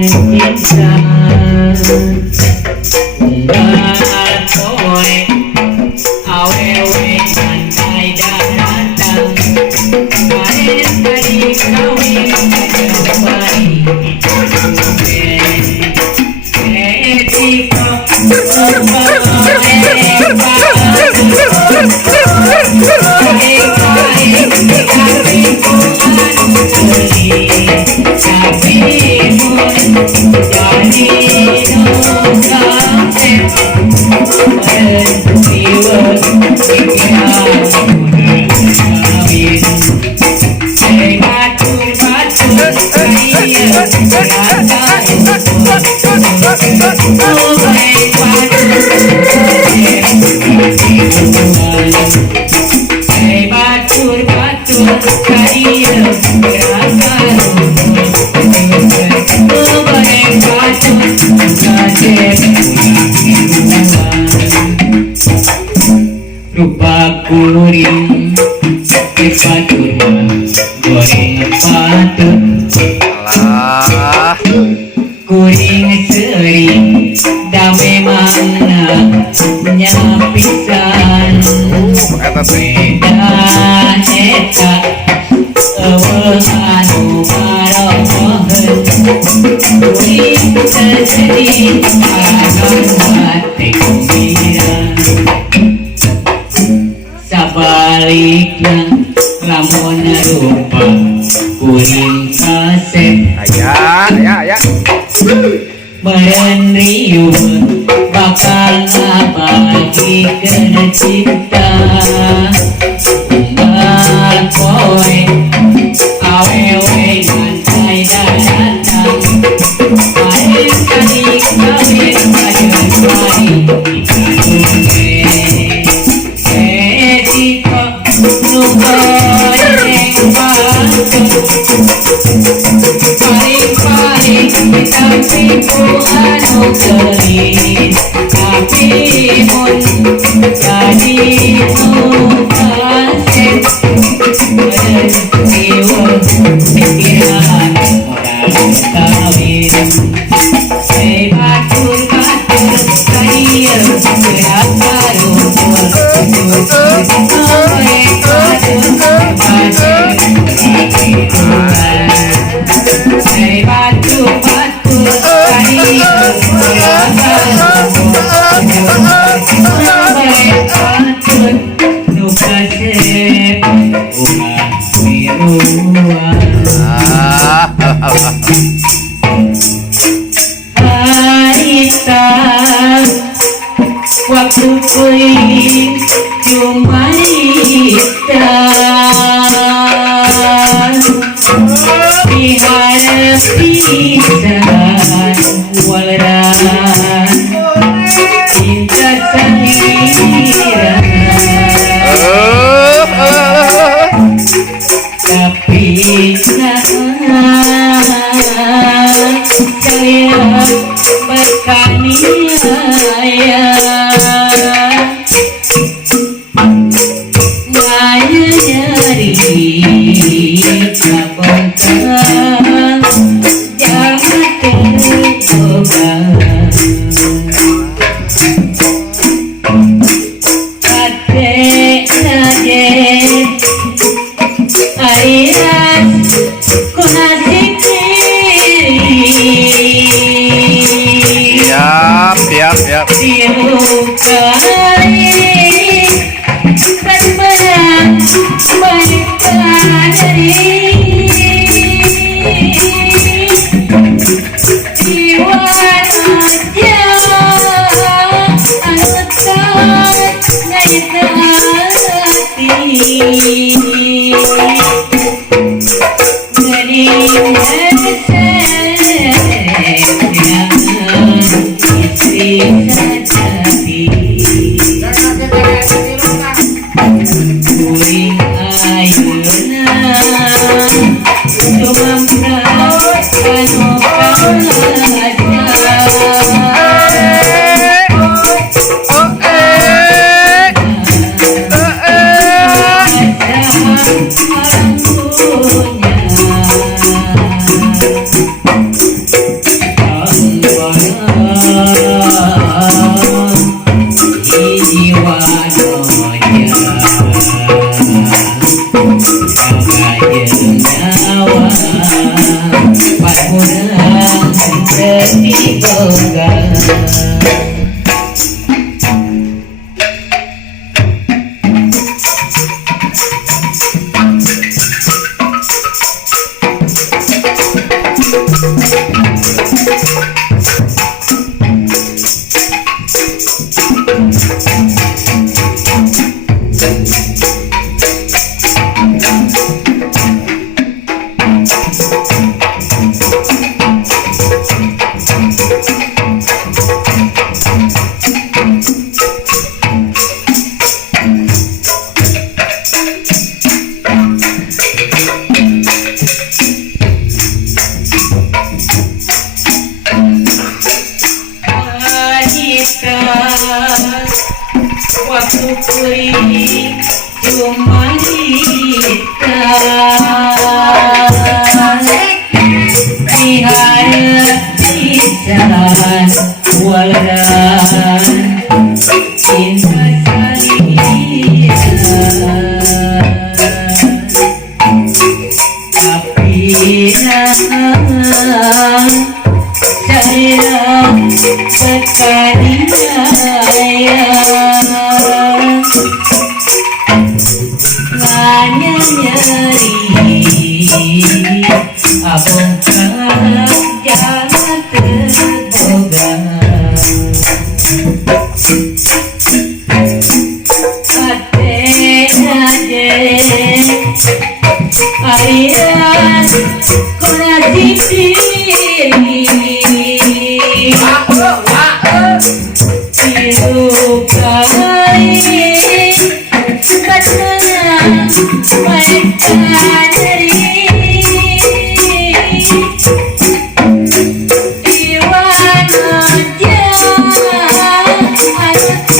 cinta unggal kowe awewe santai datang kemarin tadi kawin kembali rupa kuring kepaturna goreng patut alah kuring sering dame mana nyapisan eta teh beda eta anu maromohen kuring sering akan hati gembira sabalikna lamun rupa kuring kasep aya meren riuh bakal ngabagikeun cinta unggal kowe awewe ngantai datang paling kali kawin kajeun mari tapi anu gelis tapi mun jadi nukasep bersiwon pikiran modal kawin batur kaya gerak barumpul kowe kadung kasep batu waktu kuing cuma diharap pisan walaran cinta sangiran tapi saya berkaniaya nyari kabongkang jangan tercoba kate naje airan ku nasib siap kumarita Wihara Isalan Waladan Cinta Salia Apina Saya sekali sayang hanya nyeri apakah jangan tergoda hati aja harian kau nanti hidup kali bagaimana mereka dari Iwan aja anak hati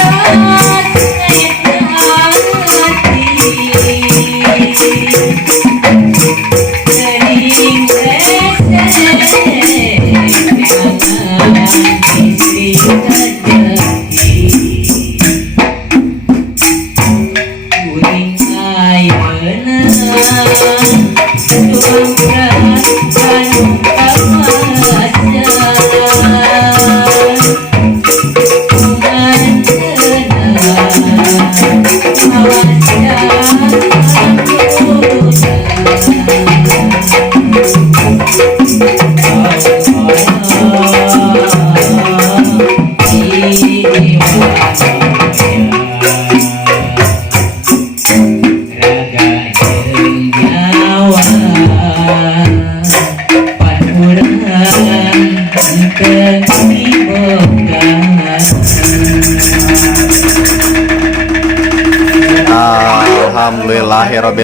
sering